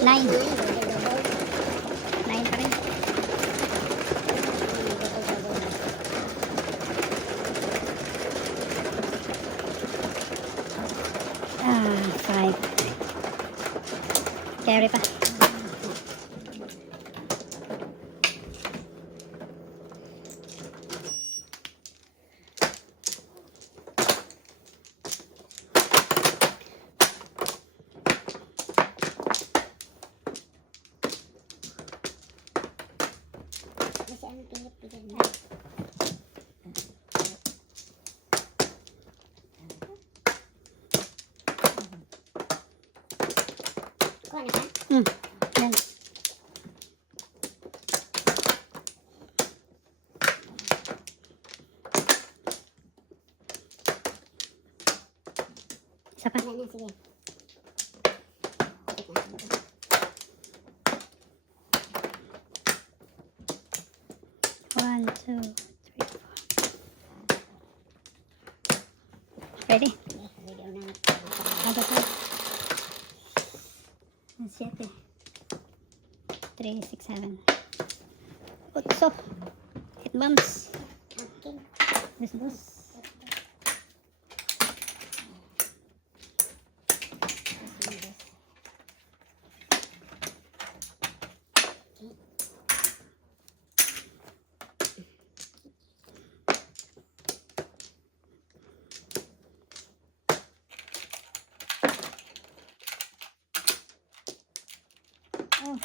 9. 9 pa rin. Ah, 5. Carry pa. Yan. Isa pa. Sige. 1, 2, 3, 4. Ready? Ada pa. 7. 3, 6, 7. 8. 8 bumps. Dos. Oh,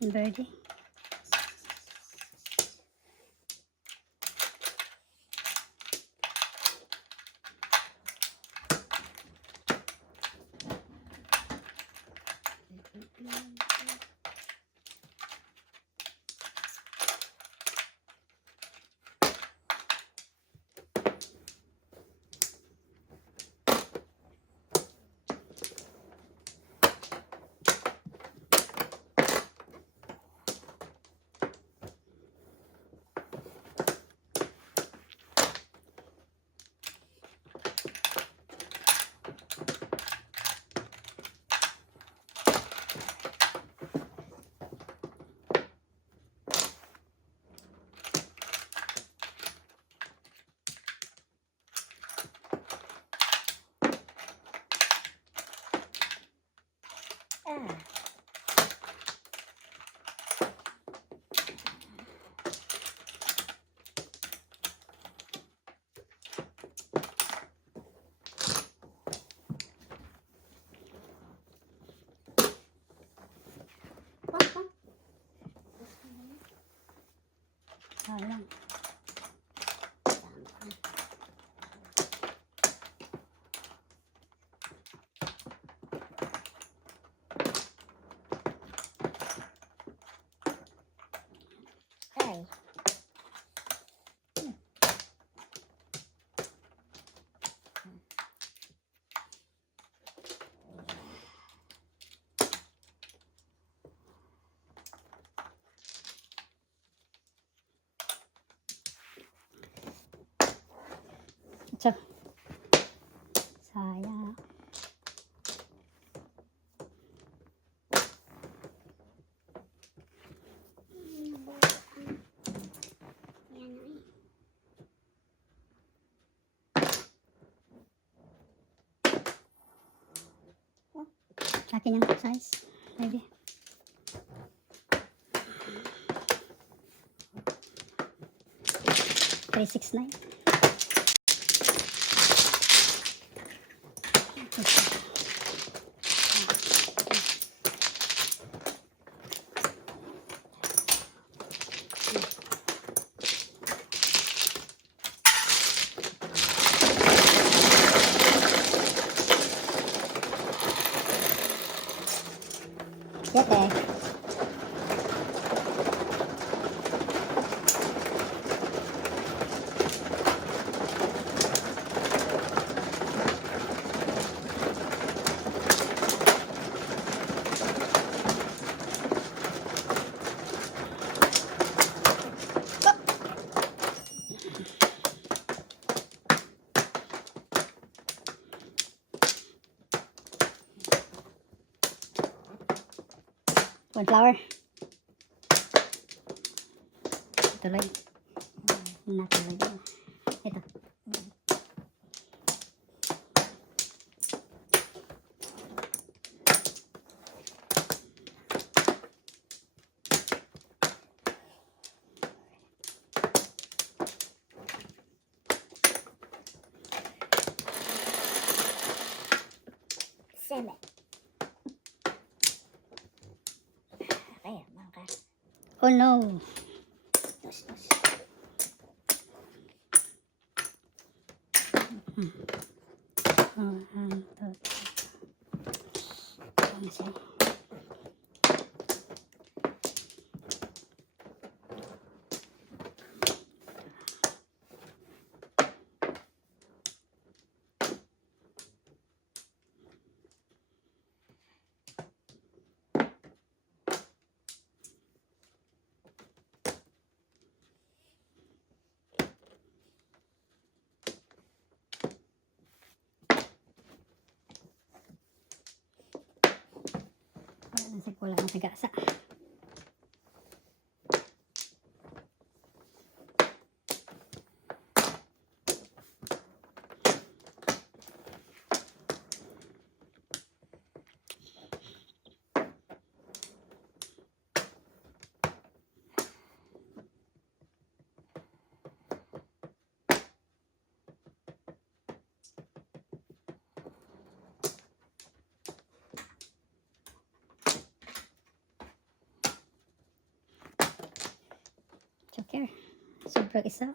birdie. Sayang. Ay. So, sayang. Akin yung size. Ready? $369. Yete. One flower. Tuloy. Natuloy. Ito. Seven. Okay, mga Oh no. dos. Oh, 1, 2, 3. Ano siya? Wala na sa gasa. Choker. Sobrang isa.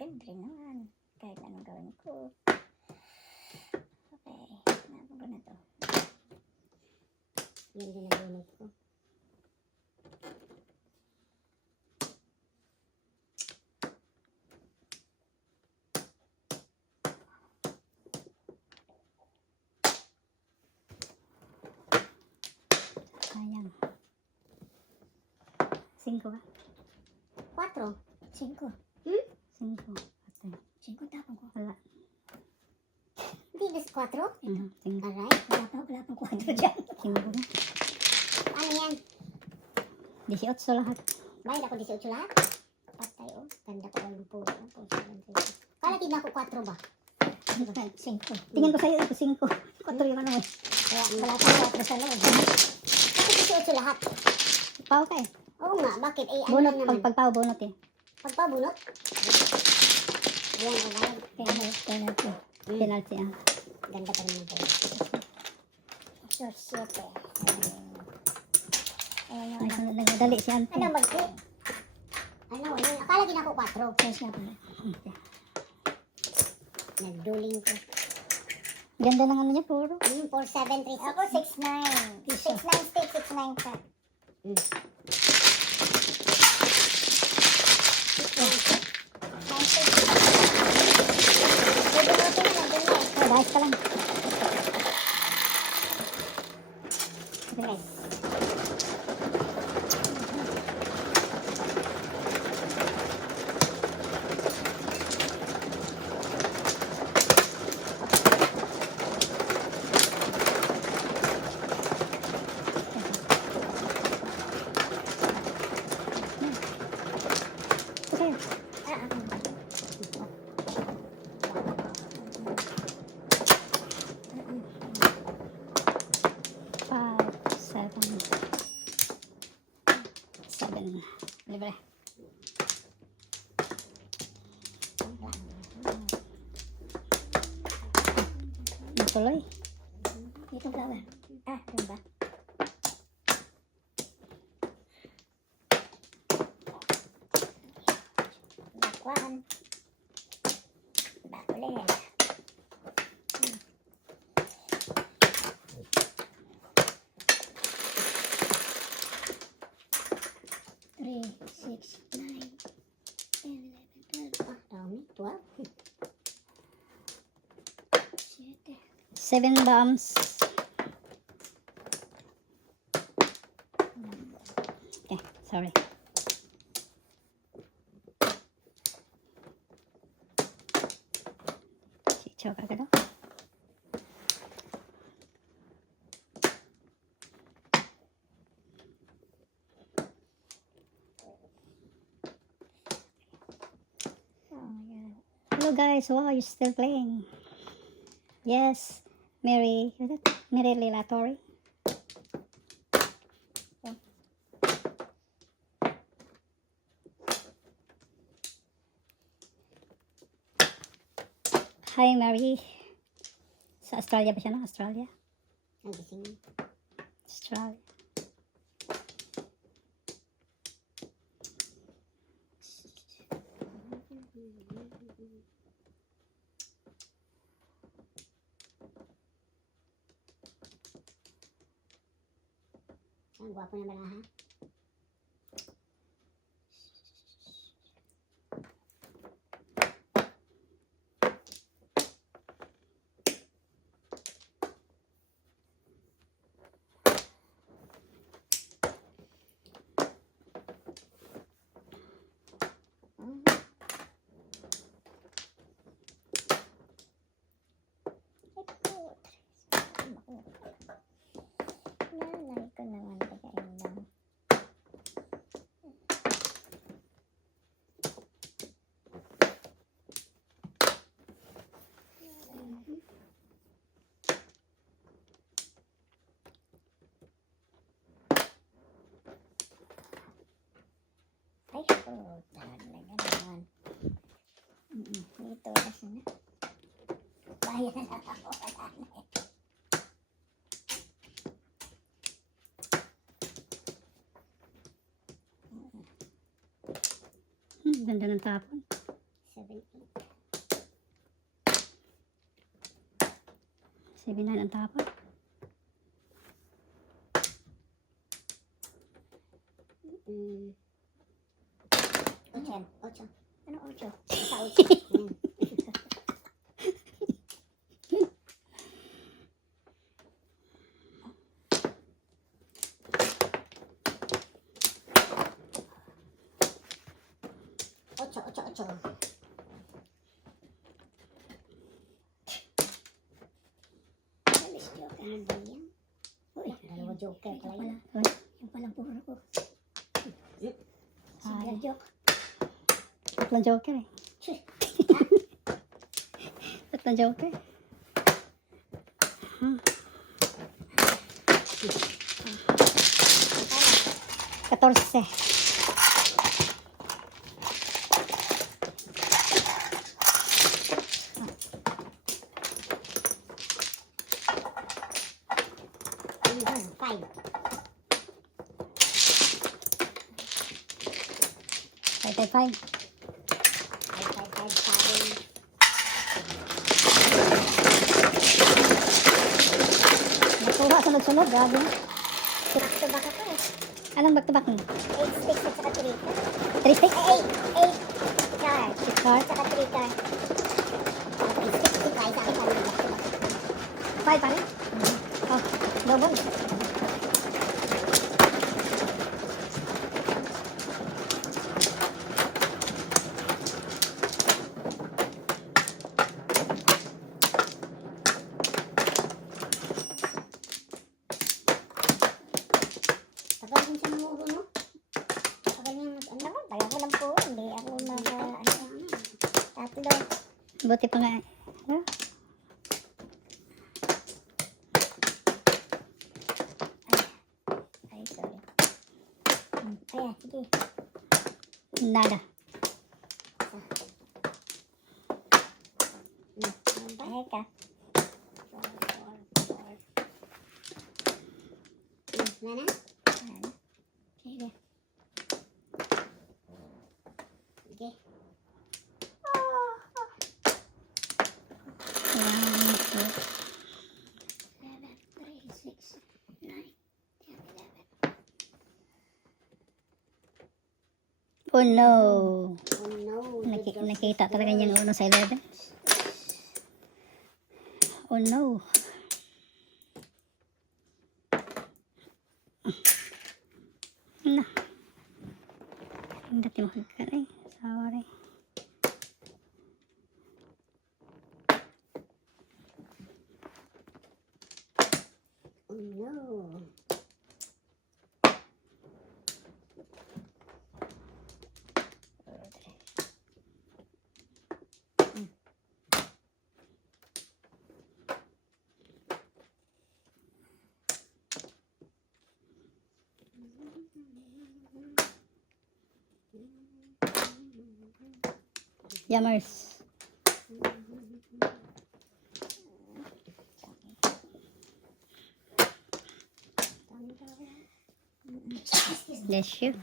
Ganda naman. Kahit anong gawin ko. Okay. Napo ko na to. Yan din ang bunot ko. Sayang. 5 ba? 4. 5. 5. Ate. 5 tapon ko. Wala. Hindi ba 4? 5. Alright. Wala pa 4 dyan. 5 ba? Ano yan? 18 lahat. Bayad ako 18 lahat. Patay oh. Ganda ko yung puro. Kala din ako 4 ba? 5. Tingin ko sa'yo ito 5. 4 yung ano eh. Kaya wala pa 4 sa loob. Kasi 18 lahat. Pao ka eh. Oo nga. Bakit? Eh, ano Bunot. lang naman? Pagpao bunot eh. Pagpabunot? Ayan, alright. Penalty. Penalty ah. Ganda pa naman po. So, 7. Ay, sunod nagmadali si Ante. Ano ba ito? Ano? Akala din ako 4. Yes nga pala. Okay. Nagduling ko. Ganda ng ano niya puro. 4, 7, 3, 6. Ako 6, 9. 6, 9 stick, 6, 9 cut. Dahil ka lang. tuloy. Dito flower. Ah, doon ba? Bakwan. Bakulit. Three, 6, 9, 10, 11, 12. Ah, dami. 12. 7 bombs. Okay, sorry. Chicho ka gado. Hello guys, wow, you're still playing. Yes, Mary, is it Mary Lilatori? Hi Mary. Sa Australia ba siya na? Australia? Nagising. Australia. Ang gwapo naman ha. Nanay ko naman pagkain lang. Ay, oh, talaga naman. Dito kasi na. Bayan na lang ako. Wala na eh. Ganda ng tapon. 7, 7-9 ang tapon. 8. 8. Ano 8? Sa 8. Ocho. Alis joker. Ano ba yan? Uy, dalawa joker pala yan. Yung palang puro ko. Single joke. Tatlong joker eh. Tatlong joker. Katorse. Five. 5. 5. Nakuha sunod-sunod. Grabe. Back to back ako eh. Anong back-to-back mo? 8 sticks at saka 3 car. 3 sticks? 8 car. 6 cards? At saka 3 car. 8 sticks. 2 car. Sa akin pa rin back to back. 5 pa rin? Oh, double. Tagal din siya nanguho, no? Tagal niya ano? Tagal ko lang po. Hindi ako tatlo. Buti pa nga. Ano? Ay, sorry. Ayan, sige. Nada. Ay ka. Wala na? Ayan. Sige. Sige. 1, 2, 7, 3, 6, 9, 10, 11. Oh no! Oh no. Nakita talaga niyang uno sa 11. Oh no! Na. Hindi mo kagkalay. Sorry. Oh no. Yummers. Bless you.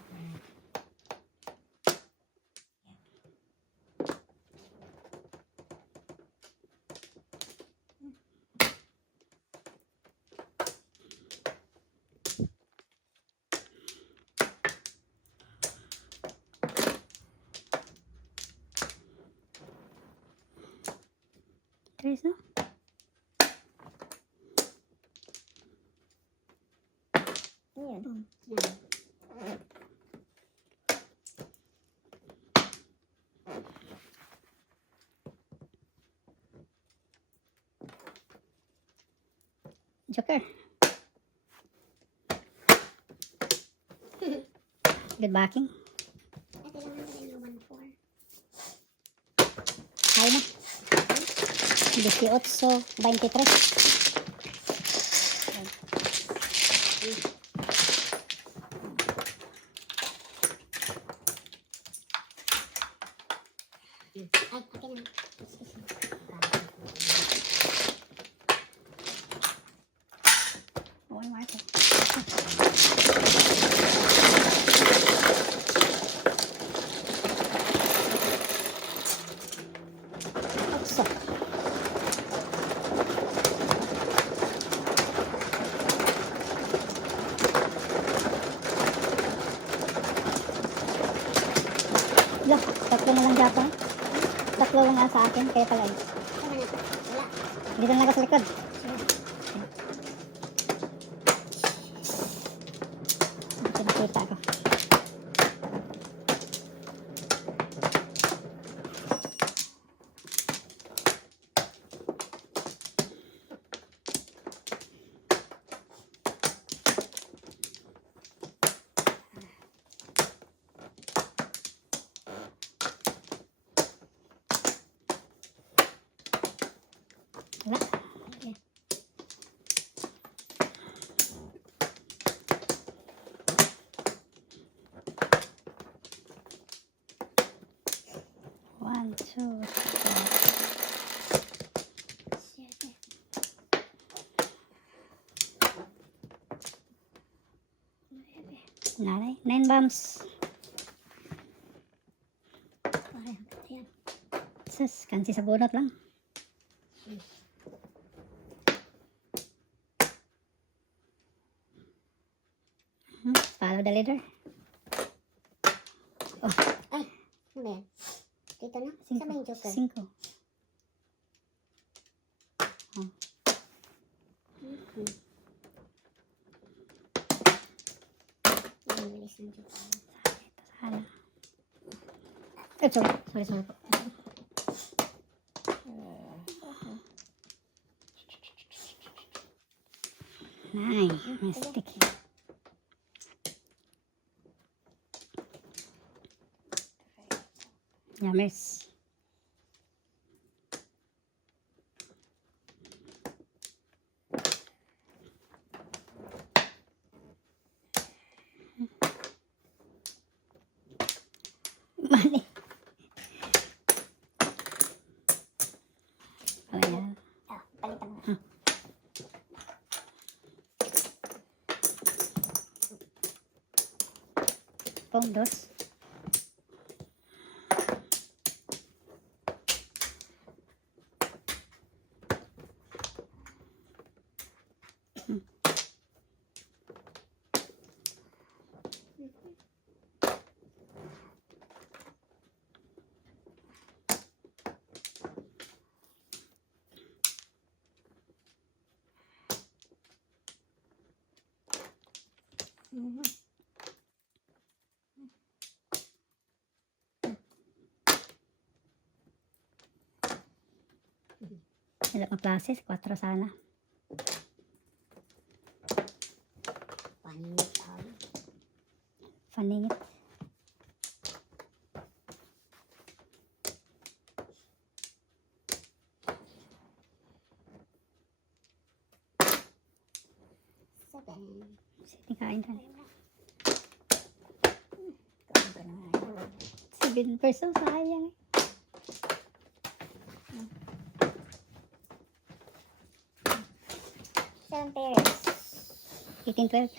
Tres, no? Yan. Joker. Good backing. Kailangan na rin yung 1-4. Kaya na. 18, 23. Ay, akin na. Oh, marker. Okso. Lah, tatlo na lang Japon. Tatlo lang nga sa akin, kaya pala eh. Tama na. Wala. Dito na lang sa likod. Nakita ko. Wala. Okay. One, two, three, 7. 9 bombs. Sus, kansi sa bunot lang. Follow the leader. Oh, Ay, ano ba yan? Dito na? Saan ba yung joker? 5. Ang bilis ng joker. Sana. Eh, sorry po. Nice, mystic. Yummers. Mali. Ayan. Ah, palitan mo. Cinco, dos. Mhm. Wala mga klase, 4 sana. Paningit tayo. Paningit. Seven. Sige, kain ka. Kain ka na nga. 7 pesos, sayang. 7 pairs. 18, 12.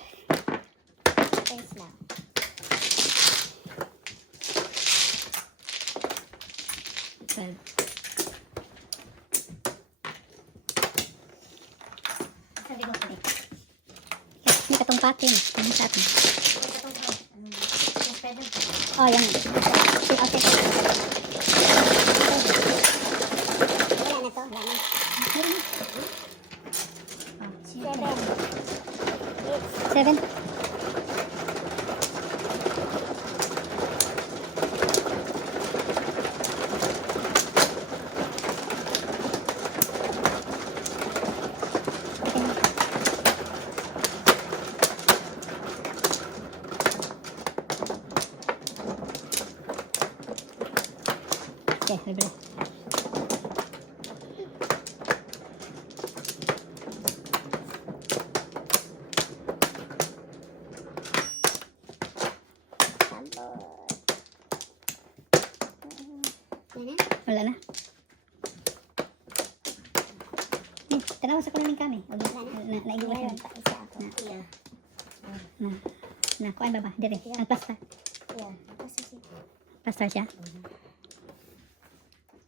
Pairs lang. Sabi ko pa may katong patin. Ano sa atin? Oh, yan. Okay. Wala na to. Wala na. Oh, 7. 7. Okay, libre. Wala na. Tanawa sa kunin kami. Naigawa Meron na. pa isa ako. Yeah. Kuhaan ba ba? Dire. Ang plaster. Yeah. Kasi si... Plaster siya.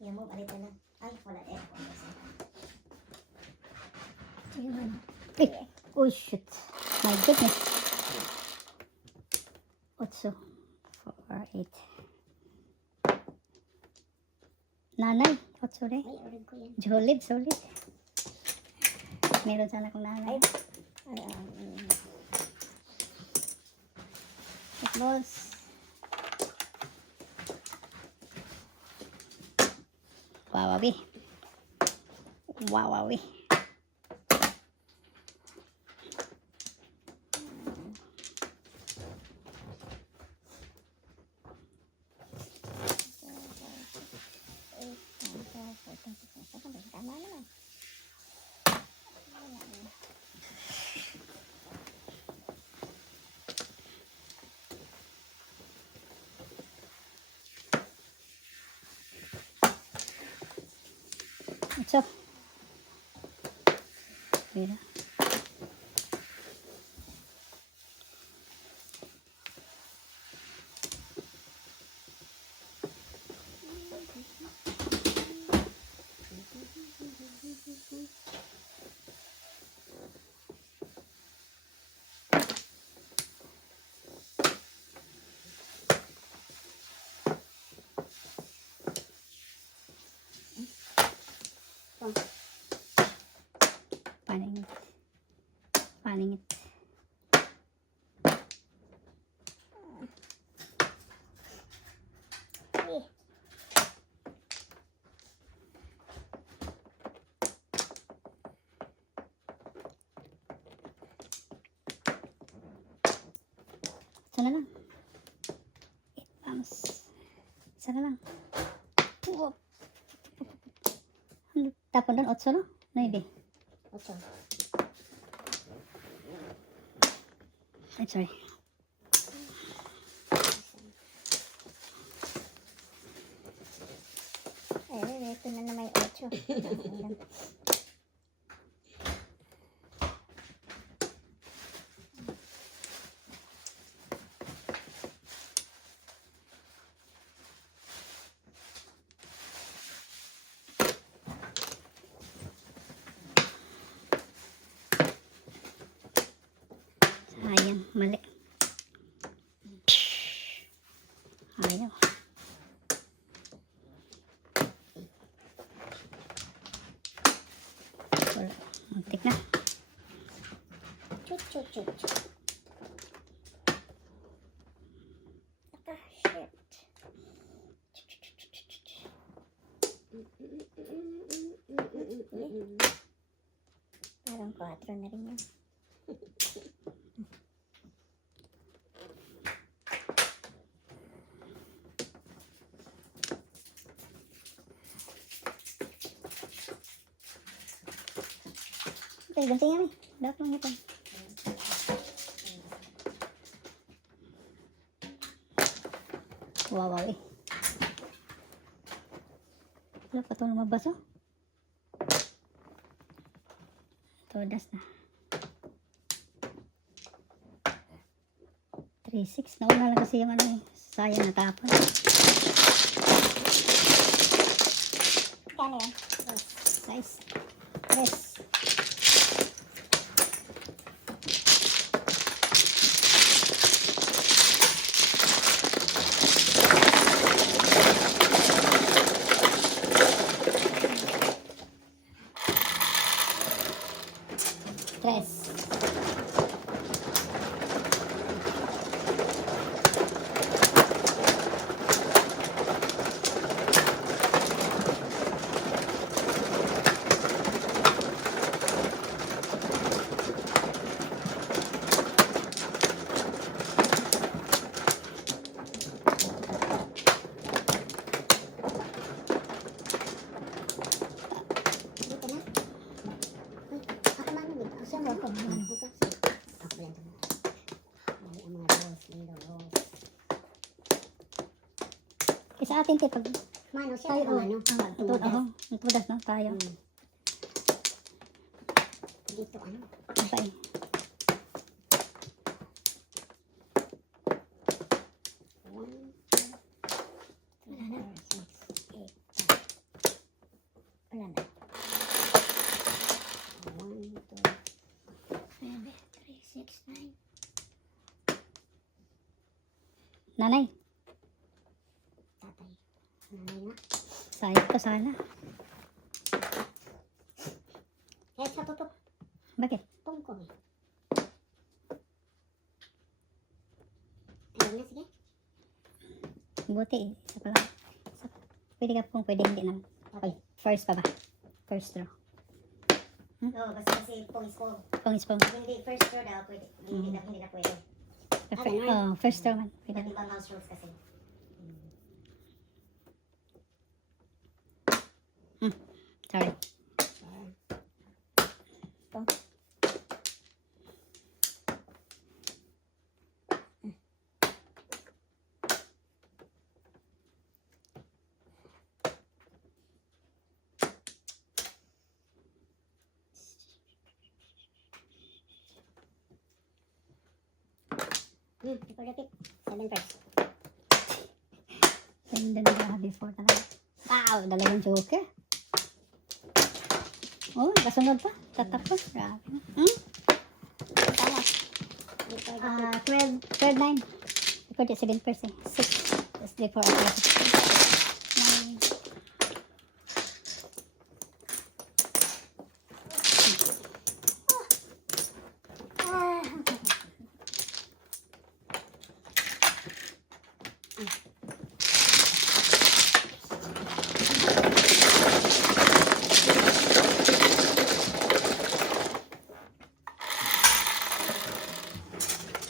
Yan mo, balita lang. Ay, wala eh. Oh shit. My goodness. 8, 4, 8. Nanay. 8 rin. Ay, orag ko yan. Solid. Meron sana akong nanay. Boss. Wawawi. Tama naman. What's up? Mira. Paningit. Sana lang. 8 pounds. Sana lang. Tapon doon, 8 no? 9. 8. I'm sorry. Ito na naman yung 8. Chut, chut, chut. Ah, shit. Parang 4 na rin yan. Okay, ganti nga eh. Dapat lang ito. Wow, wow eh. Wala pa ito lumabas oh. Todas na. 3-6. Nauna lang kasi yung ano eh. Sayang natapon. Kano yan? Size. Press. Tres. Dito na. Ako man dito. Siya mo ako. Ako lang ito. Ang mga rose, little rose. Isa atin tayo pag Mano, siya tayo. ang ano. Tudas na tayo. Dito ano. Okay. One, Wala na. 4, 6, 8. Wala na. 1, 2, 3, 6, 9. Nanay. Tatay. Nanay nga. Sayang to sana. Kaya sa tutok. Bakit? Tungkol. Ayun na, sige. Buti eh. Isa pa lang. Pwede ka pong pwede hindi naman. Okay. First pa ba? First row. Oo, basta kasi pongis ko. Pangis pang. Hindi, first row daw pwede. Hindi na pwede. First row man. Pwede Iba't na. ibang house rules kasi. Sorry. Ito. Dikit. 7 first. Ganda na before talaga. Wow! Dalawang joker. Oh, kasunod pa. Tatapos. Grabe na. Tama. Dito, dito. 12, 9. Record 7 first eh. 6. That's before ako. 9. Ah.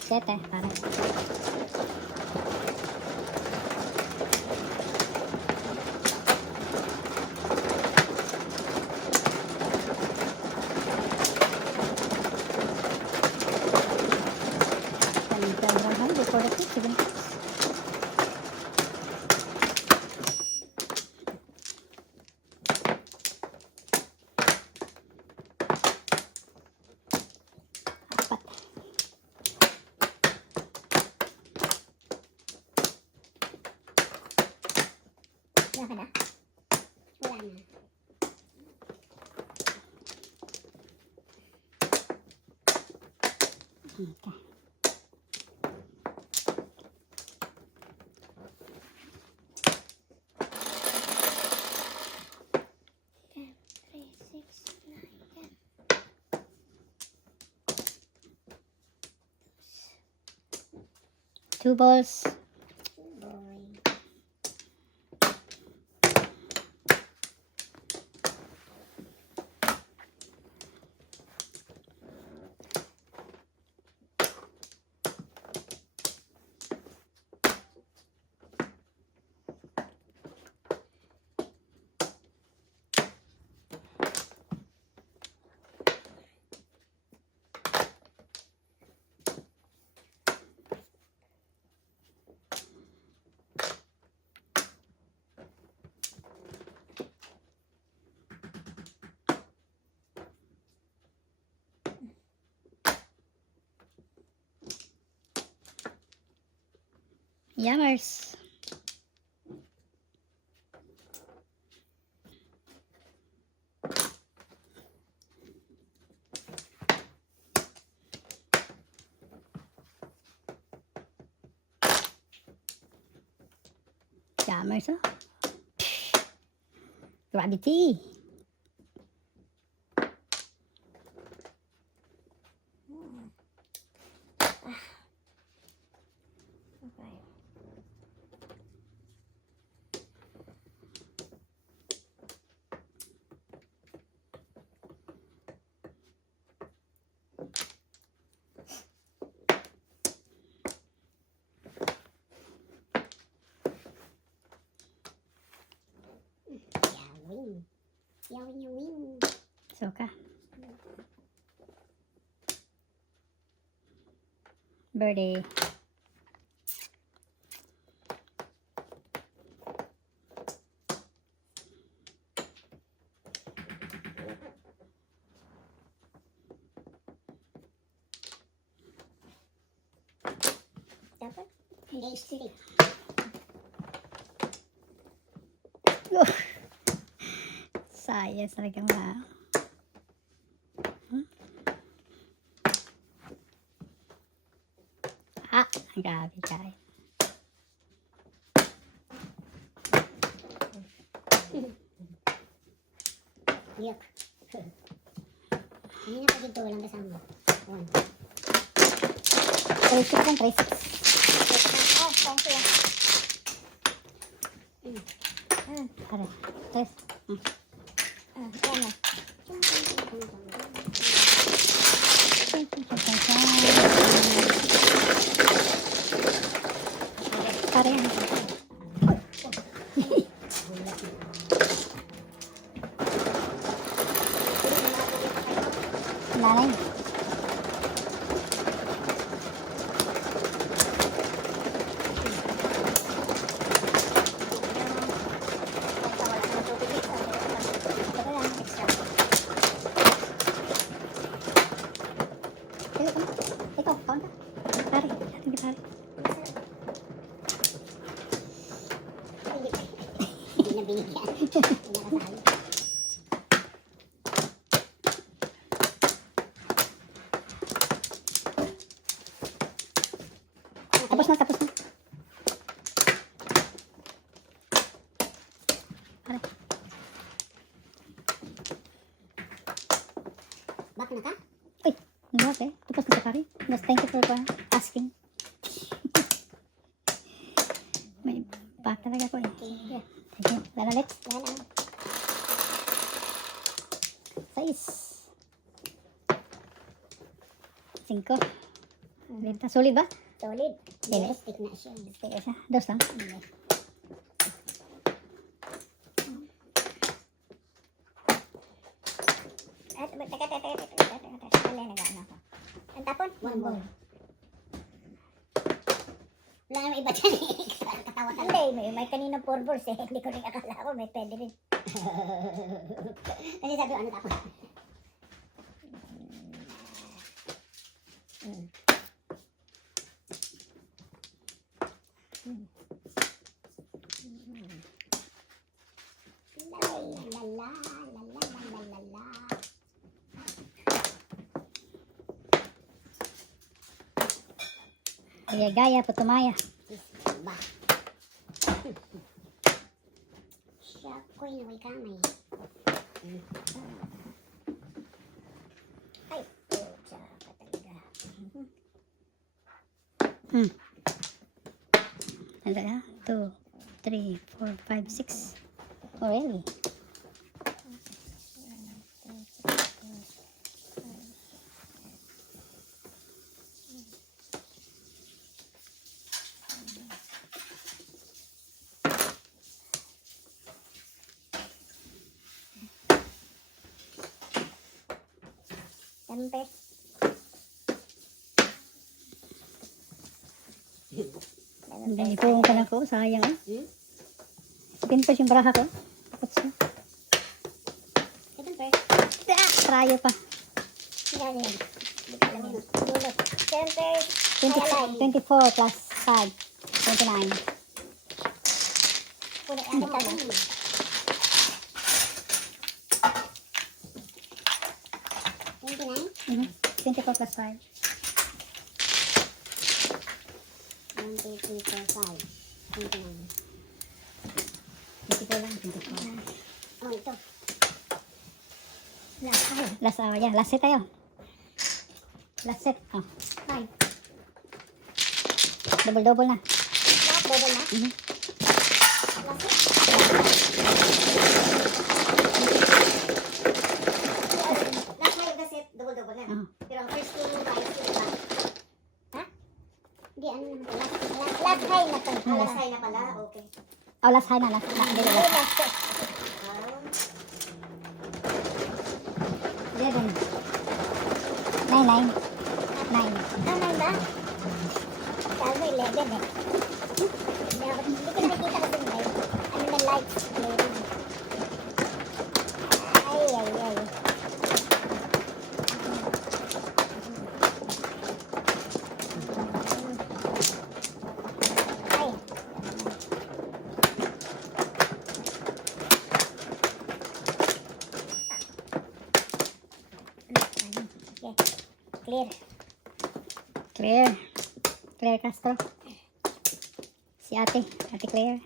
Sete, parang. Before the 7 apat. Wala ka na? Wala na. Okay. 2 balls. Boy. Yummers. Yummers, oh. Gravity. Okay. Yawing. Yawing, yawing. Suka. Birdie. Dapat? H3. Sayang talagang na. Ah, grabe guys. Yuck. Ano na pa dito? Walang kasama. 1. 3-6 lang, 3-6. Oh, thank you. Pare, 3. Yan na. Pare yan. Nanay. Ikaw, kaon ka. Pare, ating pare. Hindi na binigyan. Hindi na kasali. Tapos na, tapos na. Pare. Back na ka? Uy, hindi eh. Tapos na sa pare. Mas thank you for asking. May back talaga ko eh. Okay. Thank you. Lala let's. Yan ang 6. 5. Solid ba? solid. Dili. Stick na siya. Sige siya. Dos lang. At teka. Wala na gana ko. Ang tapon? 1 ball. Wala naman iba dyan eh. Katawa ka. Hindi, may kanina 4 balls eh. Hindi ko rin akala ko may pwede rin. Kasi sabi ko, ano tapon? Gaya-gaya, putumaya. Ba? Siya ko yung kamay. Ay, pucha ka talaga. And then, 2, 3, 4, 5, 6. Oh, really? Siyempre. Hindi po ka na ko. Sayang eh. Hmm? Pimpos yung braha ko. Tapos na. Siyempre. Trayo pa. Yan yan. Hindi ko alam yun. Dulot. Siyempre. 24 plus 5. 29. Puno yan. Ito lang. 29? 24 plus 5. 1, 2, 3, 4, 5. 29. 24 lang. 24. Oh, ito. Last, yeah, last set tayo. Last set. Oh, 5. double-double na. Lahat double na? Mhm. Last na yung kaset, double-double na. Oh. Pero ang first two guys, diba? Ha? Hindi, ano na. Last high na to. Last high na pala, okay. Oh, last high na. Last na. Hindi, Ay, last. last set. 11. 9, 9. 9. Nine ba? Sabi mo 11 eh. Hindi ko nakikita kasi ng light. Ano na lights? 11. Ay, ay, ay. Ay. Okay. Clear. Clear. Claire Castro. Si ate. Ate Claire.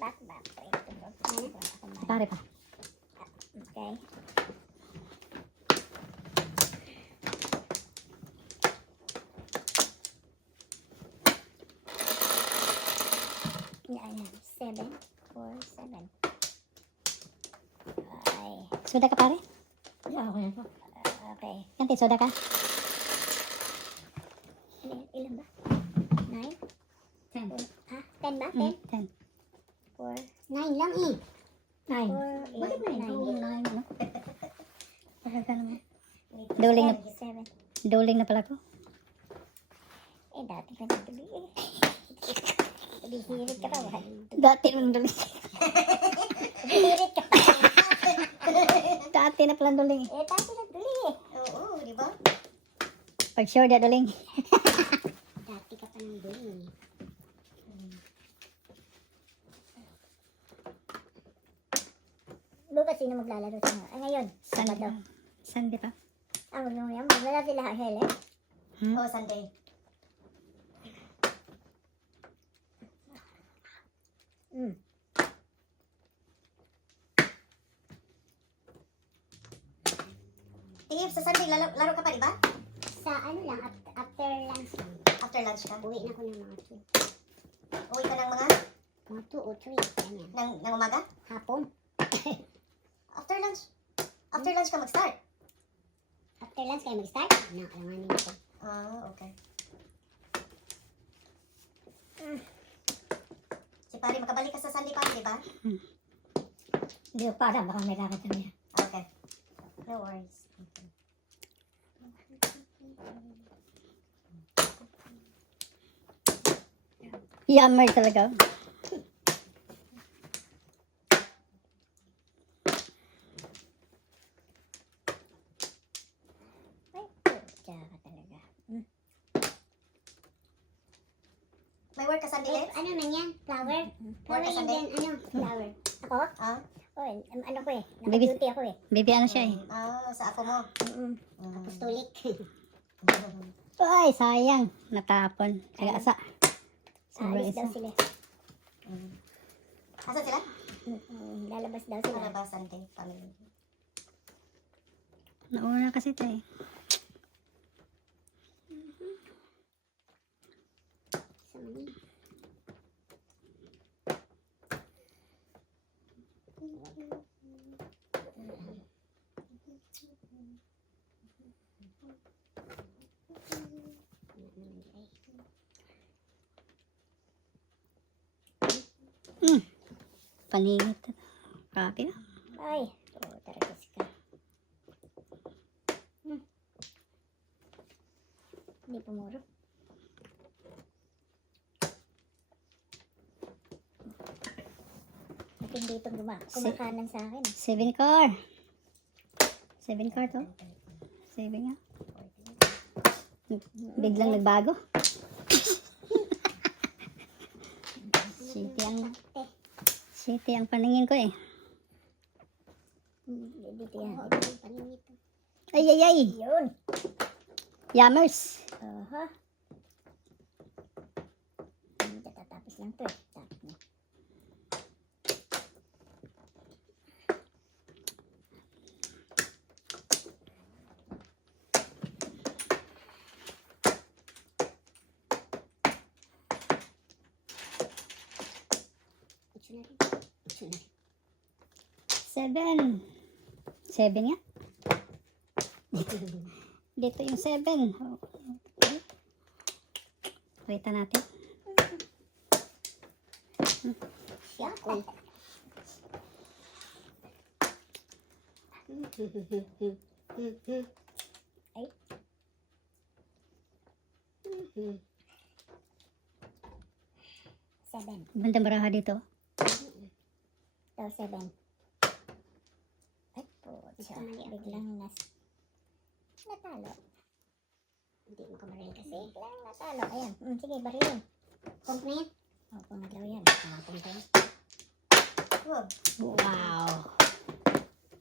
Back. Pare pa. Okay. Yan. 7, 4, 7. Ay. Soda ka pare? Okay. Yan, te, soda ka? Ilan ba? 9? 10. Ha? 10 ba? 10? 10. 4. 9 lang eh. 9. 4, Bakit 8, 9? 9. 9, ano? Bakit ka naman? Duling na. 7. Duling na pala ko. Eh, dati ka nagtuloy eh. Hihirit ka pa ba? Dati nung duling. Hihirit ka pa. Dati na pala duling. Eh, dati nagtuloy eh. Oo, di ba? Pag sure da duling. Dati ka pa nang duling. Bukas sino maglalaro sa mga? Ngayon, Sabado. Sunday pa. Wag mo yan. Maglalaro sila Helen. Oo, Sunday. Tingin sa Sunday, laro ka pa, di ba? Sa ano lang, after lunch lang. After lunch ka. Uwi na ko ng mga 2. Uwi ka ng mga, Mga 2 o 3. Ganyan. ng umaga? Hapon. After lunch. After lunch ka mag-start. After lunch kayo mag-start? Alanganin ako. Ah, okay. Si pare, makabalik ka sa Sunday pa, di ba? Hindi ko pa alam. Baka may lakad kami. Okay. No worries. Okay. Yammer talaga. Ay, tsaka talaga. May work ka Sunday, Lex? Ano man yan? Flower? Flower Work ka yun Sunday? din. Ano? Flower. Ako? Ah? Oh, ano ko eh. Baby- Naka-duty ako eh. Baby ano siya eh. Ah, sa ako mo. Apostolic. Ay, sayang. Natapon. Kaya asa. Sobrang Aalis daw isa. sila. Asan sila? Lalabas daw sila. Para ba Sunday, family? Nauna kasi ito eh. naman yan. Paningit. Grabe na. Ay, taragis ka. Hindi pumuro. Matindi itong kumakanan sa akin. 7 car. 7 car to. 7 nga. Biglang nagbago. City ang paningin ko eh. Dito yan. Ito yung paningit. Ay, ay, ay. Yun. Yammers. Aha. Hindi tatapos lang to eh. Tapos na. Ito na rin. Ito na rin. 7. 7 nga. Dito yung 7. Wait natin. Siyempre. Ay. Seven. Bandang baraha dito. Daw 7. Ay po. Biglang natalo. Hindi mo kamaril kasi. Biglang natalo. Ayan. Sige, barilin. Pump na yan. O, pumaglaw yan. Pump na yan. Wow.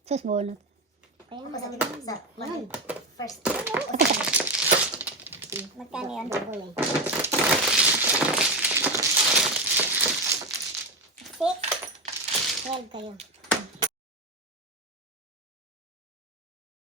Sus, bonot. Kaya Ako nga. sa tingin sa one first. Magkano yan? Double yan. 6. 12 kayo.